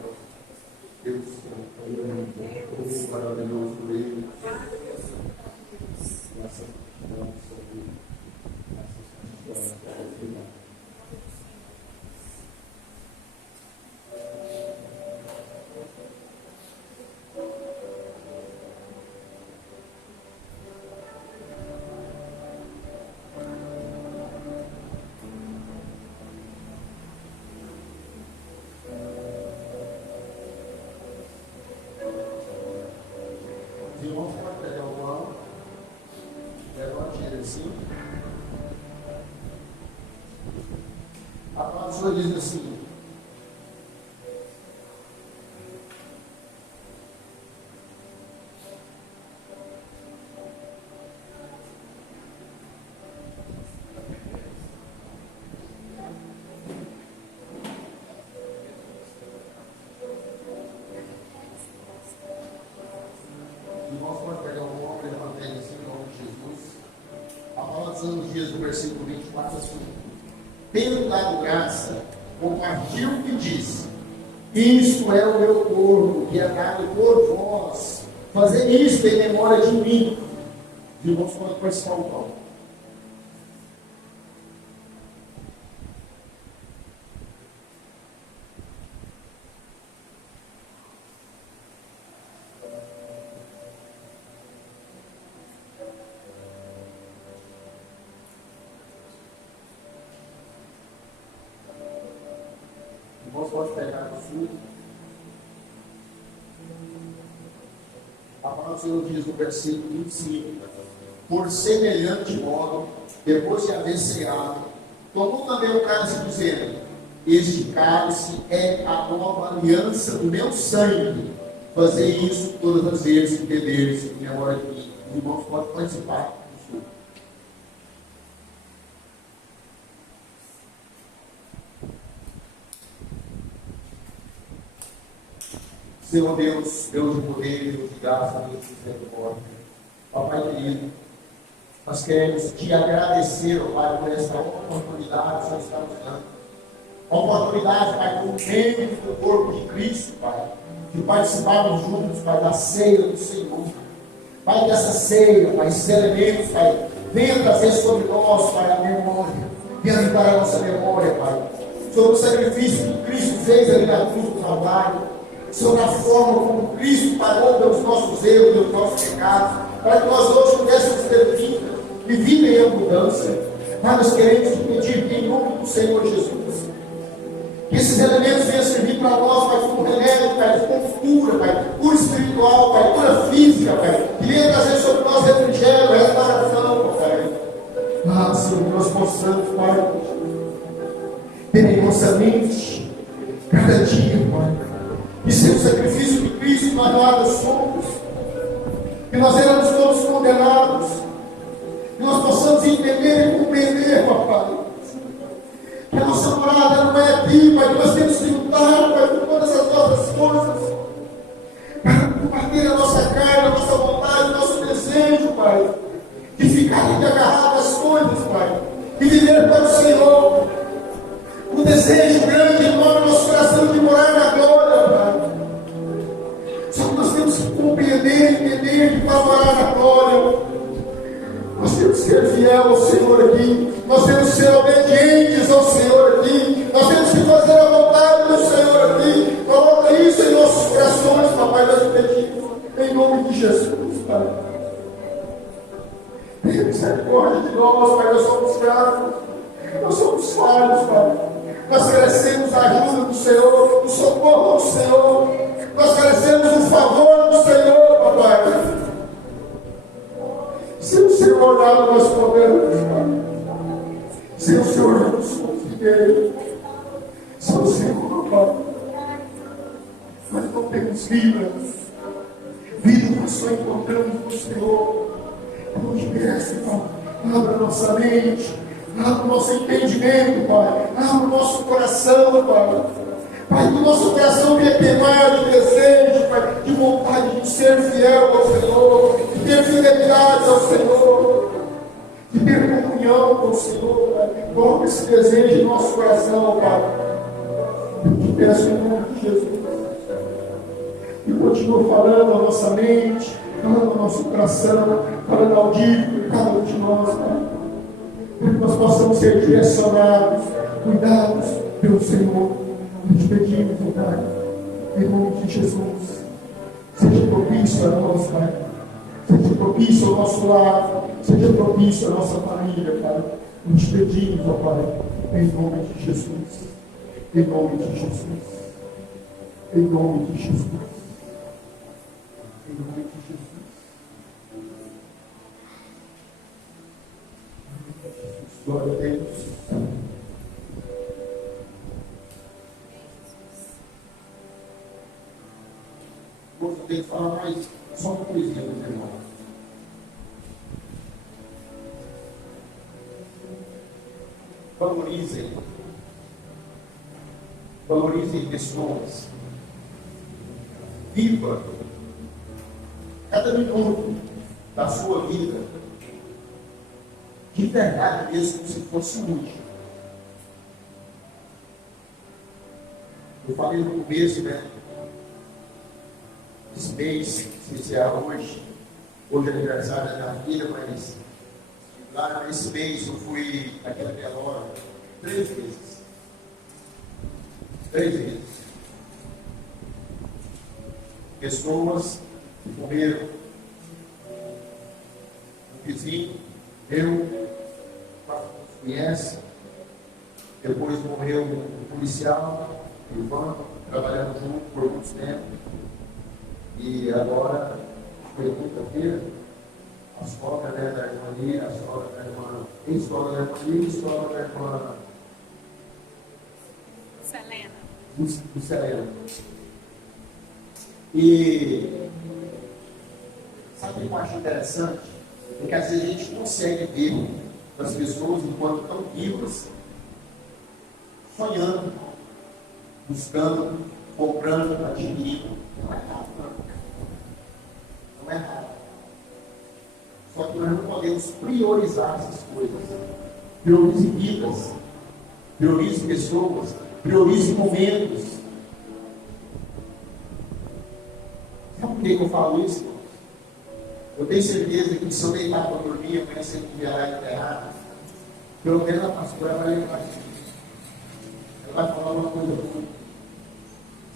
Deus Santo, Deus maravilhoso, Deus. Graças te damos, Senhor, graças te damos, Senhor. Irmãos, pode pegar o pão, levante ele assim. A palavra do Senhor diz assim: irmãos, pode pegar o pão, levante ele assim em nome de Jesus. A palavra do Senhor nos diz no versículo 24 assim: tendo dado graça, compartilhou e disse: isto é o meu corpo, que é dado por vós. Fazer isto em memória de mim. Os irmãos podem participar do pão. Irmãos, pode pegar o suco. A palavra do Senhor diz no versículo 25: por semelhante modo, depois de haver ceado, tomou também o cálice, dizendo: este cálice é a nova aliança do meu sangue. Fazer isso todas as vezes que beberes em memória de mim. Os irmãos podem participar do suco. Senhor Deus, Deus de poder, Deus de graça, Deus de misericórdia. Papai querido, nós queremos te agradecer, ó Pai, por esta oportunidade que o Senhor está nos dando. A oportunidade, Pai, como membros do corpo de Cristo, Pai, de participarmos juntos, Pai, da ceia do Senhor. Pai, que essa ceia, Pai, esses elementos, Pai, venha trazer sobre nós, Pai, a memória. Venha limpar a nossa memória, Pai, sobre o sacrifício que Cristo fez ali na cruz do Calvário, sobre a forma como Cristo pagou pelos nossos erros, pelos nossos pecados, para que nós hoje pudéssemos ter vida e vida em abundância. Mas nós queremos pedir que, em nome do Senhor Jesus, que esses elementos venham servir para nós, Pai, como remédio, Pai, como cura, Pai, cura espiritual, Pai, cura física, Pai, que venha trazer sobre nós refrigério, restauração, Pai. Ah, Senhor, nós possamos, Pai, ter em nossa mente, cada dia, Pai, que sem o sacrifício de Cristo nós nada somos, que nós éramos todos condenados, que nós possamos entender e compreender, Papai, que a nossa morada não é aqui, Pai, que nós temos que lutar, Pai, por todas as nossas coisas, para combater a nossa carne, a nossa vontade, o nosso desejo, Pai, de ficar agarrado às coisas, Pai, e viver para o Senhor. O desejo grande em nosso coração de morar na glória, Pai. Só que nós temos que compreender, entender que para morar na glória, nós temos que ser fiel ao Senhor aqui, nós temos que ser obedientes ao Senhor aqui, nós temos que fazer a vontade do Senhor aqui. Coloca isso em nossos corações, Papai, nós pedimos, em nome de Jesus, Pai. Tenha misericórdia de nós, Pai, nós somos escravos, nós somos falhos, Pai. Nós carecemos a ajuda do Senhor, o socorro do Senhor, nós carecemos o favor do Senhor, Papai. Se o Senhor olhar, nós podemos, Pai. Se o Senhor não nos confideiro, se o Senhor, Pai, nós não temos vida, vida nós só encontramos no Senhor. Nos peço, Pai, abra nossa mente, abra o nosso entendimento, Pai, abra o nosso coração, Pai. Pai, que o nosso coração venha queimar de desejo, Pai, de vontade de ser fiel ao Senhor, de ter fidelidade ao Senhor, de ter comunhão com o Senhor, Pai. Coloca esse desejo no nosso coração, Pai. Eu te peço em nome de Jesus. E continua falando a nossa mente, falando ao nosso coração, falando ao dívida, cada um de nós, Pai. Para que nós possamos ser direcionados, cuidados pelo Senhor. Nós pedimos, Pai, em nome de Jesus, seja propício a nós, Pai, seja propício ao nosso lar, seja propício à nossa família, Pai. Nós pedimos, ó Pai, em nome de Jesus, em nome de Jesus, em nome de Jesus, em nome de Jesus. Glória a Deus. Eu tenho que falar mais só uma coisinha, meus irmãos. Valorizem pessoas. Viva cada minuto da sua vida de verdade mesmo, como se fosse útil. Eu falei no começo, né? Esse mês, se é hoje é aniversário da minha filha, mas lá nesse mês eu fui naquela velório 3 vezes. 3 vezes. Pessoas que morreram. Um vizinho, eu, conhece. Depois morreu um policial, Ivan, trabalhando junto por muito tempo. E agora, foi quinta-feira, a sogra, né, da irmã Lia, a sogra da irmã, ex-sogra da irmã Lia e sogra da irmã Selena. Do Selena. E sabe o que eu acho interessante? É que às vezes a gente consegue ver as pessoas enquanto estão vivas, sonhando, buscando, comprando, adquirindo. Não é errado, não. Não é errado. Só que nós não podemos priorizar essas coisas. Priorize vidas, priorize pessoas, priorize momentos. Sabe por que eu falo isso? Eu tenho certeza que se eu deitar para dormir, amanhã cedo me lá enterrado, pelo menos a pastora vai lembrar disso. Ela vai falar uma coisa boa.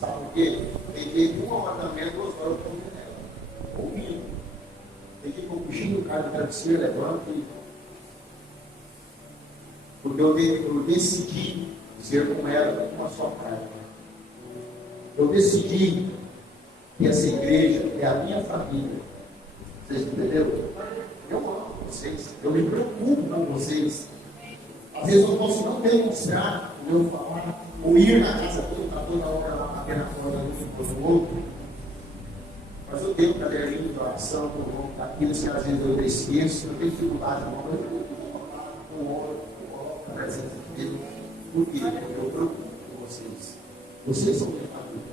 Sabe por quê? Peguei um apartamento, 2 horas para ouvindo. Peguei com o cochilo, o cara do travesseiro, levanta e. Porque eu decidi ser como era com a sua praia. Eu decidi que essa igreja é a minha família. Vocês entenderam? Eu amo vocês, eu me preocupo com vocês. Às vezes eu posso não demonstrar o meu falar, ou ir na casa dele, está toda hora lá bater na porta do outro. Mas eu tenho um caderninho de oração, daquilo que às vezes eu esqueço, eu tenho dificuldade com a presença de Deus. Por quê? Porque eu preocupo com vocês. Vocês são minha família.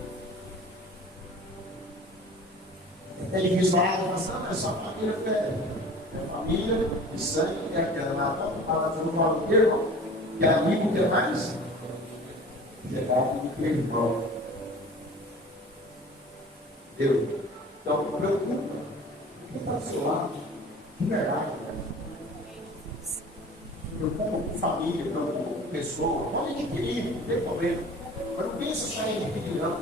Ele diz lá, mas não, é só família velha. É família de sangue, é aquela lá, estava todo mundo do irmão, que é amigo, que é mais? Chegado do que irmão. Deus. Então, não preocupa. Quem está do seu lado? De verdade, né? Preocupa com família, preocupa com pessoa. Pode adquirir, não tem problema. Mas não pensa só em adquirir, não.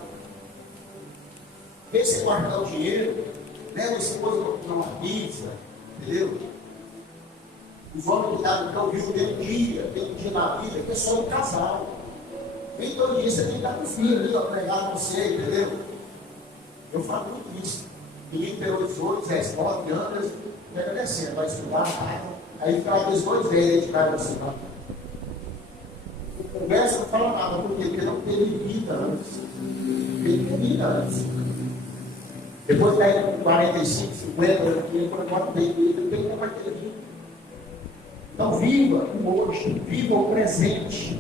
Pensa em guardar o dinheiro, leva a esposa para uma pizza, entendeu? Os homens que estão no cão vivo tem um dia na vida, que é só um casal. Nem todo dia você tem que estar com o filho ali, ó, pregar com você, entendeu? Eu falo muito isso. Menino tem 18, 19 anos, pega descendo, vai estudar, aí fica aqueles 2 velhos de casa assim, ó. Conversa não fala nada, por quê? Porque não teve vida antes. Teve vida antes. Depois daí com 45, 50, quando tem vida, não tem como vai ter vida. Então viva o hoje, viva o presente.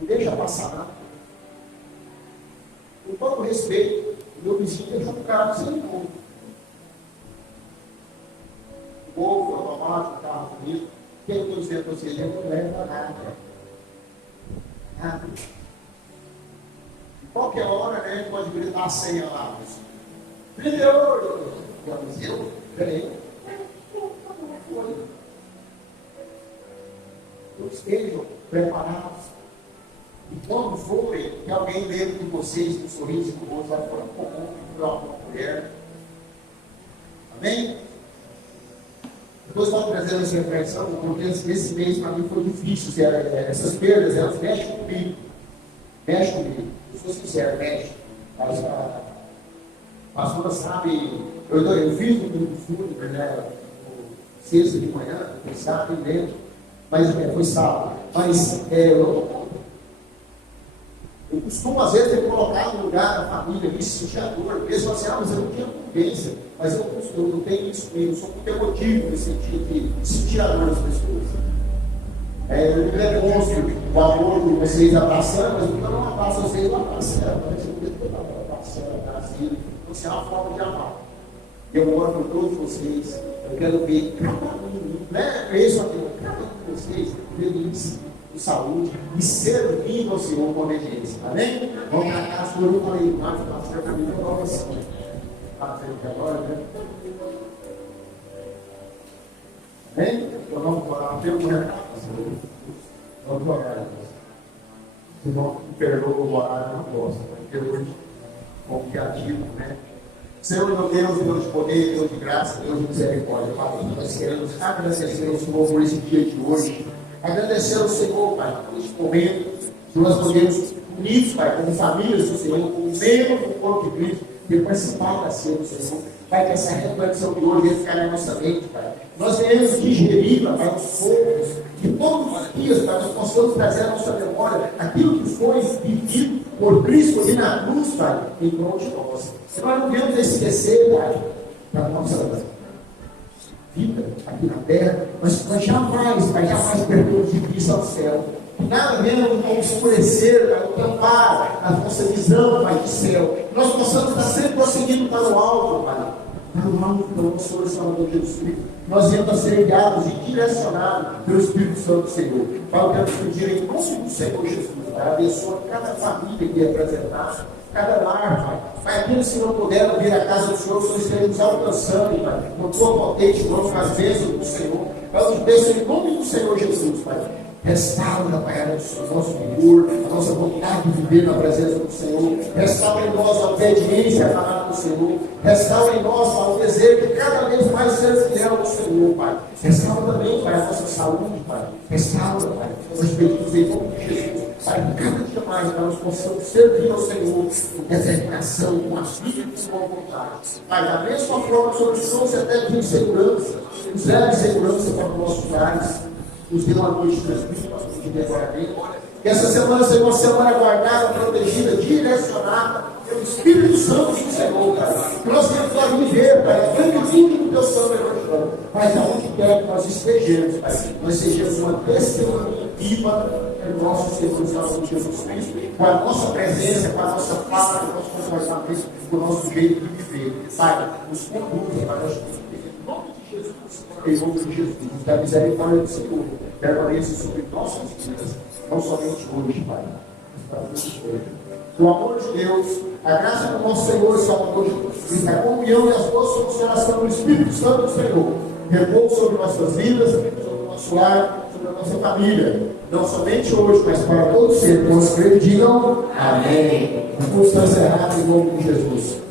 Não deixa passar nada. Com todo respeito, o meu vizinho deixou um carro sem novo. O povo, automático, o carro bonito. Quem eu estou dizendo para vocês, não leva nada. Nada. Em qualquer hora, né, a gente pode gritar a senha lá. 38! Eu? Peraí. Como foi? Estejam preparados. E quando forem, que alguém lembre de vocês com um sorriso no rosto, vai falar comum, que uma mulher. Amém? Depois estava trazendo essa reflexão, porque esse mês para mim foi difícil. Essas perdas, elas mexem comigo. Mexem comigo. Se fosse sincero, mexe. Mas a pastora sabe, eu fiz um fúnebre, né? Sexta de manhã, foi sábado dentro. Mas foi sábado. Mas eu costumo, às vezes, ter colocado no lugar da família, me sentir a dor. Mesmo assim, mas eu não tinha convivência. Mas eu não tenho isso comigo. Eu sou muito emotivo no sentido de sentir a dor das pessoas. Eu demonstro o amor de vocês abraçando, mas eu não abraço vocês, eu abraço ela. Mas eu estou abraçando, abraçando. Então, é uma forma de amar. Eu oro por todos vocês. Eu quero ver cada um, né? Isso aqui, cada um de vocês feliz, com saúde e servindo ao Senhor com obediência. Amém? Vamos para casa, por um aí, mais para o caminho da oração. Para agora, né? Amém? Então vamos orar pelo mercado. Vamos orar. Se não me perdoa, eu vou orar, eu não posso. Porque hoje, como que ativo, né? Senhor, meu Deus de poder, Deus de graça, Deus de misericórdia, Pai, nós queremos agradecer ao Senhor por esse dia de hoje, agradecer ao Senhor, Pai, por esse momento, que nós podemos unidos, Pai, como famílias do Senhor, como membros do corpo de Cristo, e participar da ceia do Senhor. Pai, que essa reflexão de hoje ficar na nossa mente, Pai. Nós queremos digerir, Pai, aos poucos, que todos os dias, Pai, nós possamos trazer à nossa memória aquilo que foi vivido por Cristo ali na cruz, Pai, em prol de nós. Se nós não devemos esquecer, Pai, da nossa vida aqui na terra, mas jamais, Pai, jamais perdemos de vista ao céu. Nada menos como escurecer, Pai, ou tampar a nossa visão, Pai, do céu. Nós possamos estar sempre prosseguindo para o alto, Pai. Para o alto do nosso Senhor e Salvador Jesus Cristo. Nós viemos a ser guiados e direcionados pelo Espírito Santo do Senhor. Pai, eu quero te pedir em nome do Senhor Jesus, Pai, abençoa cada família que é apresentada, cada lar, Pai. Pai, aqueles que não puderam vir à casa do Senhor, o Senhor esteja nos alcançando, Pai, com tua potente mão, as bênçãos do Senhor. Pai, eu te peço em nome do Senhor Jesus, Pai. Restaura, Pai, o nosso vigor, a nossa vontade de viver na presença do Senhor. Restaura em nós a obediência à palavra do Senhor. Restaura em nós, Pai, o desejo de cada vez mais ser fiel ao Senhor, Pai. Restaura também, Pai, a nossa saúde, Pai. Restaura, Pai, nós pedimos em nome de Jesus, Pai, que cada dia mais nós possamos servir ao Senhor com determinação, com astucia e com vontade. Pai, da mesma forma, Senhor, nos trouxe até de segurança, nos leve segurança para os nossos lares. Nos deu uma noite tranquila, de decoramento. Que essa semana seja uma semana guardada, protegida, direcionada pelo Espírito Santo do Senhor, Pai. Que nós temos que viver, Pai, a grande vida do teu santo evangelho. Pai, aonde quer que nós estejamos, Pai, nós sejamos uma testemunha viva do nosso Senhor e Salvador Jesus Cristo, com a nossa presença, com a nossa fala, com o nosso comportamento, com o nosso jeito de viver. Pai, nos conduza para nós em nome de Jesus. Em nome de Jesus, da misericórdia do Senhor, permaneça sobre nossas vidas, não somente hoje, Pai, mas para todos os dias. O amor de Deus, a graça do nosso Senhor e Salvador Jesus Cristo, a comunhão e as boas soluções do Espírito Santo do Senhor, repouse sobre nossas vidas, sobre o nosso lar, sobre a nossa família, não somente hoje, mas para todos sempre. Nós digam amém. Vamos encerrar em nome de Jesus.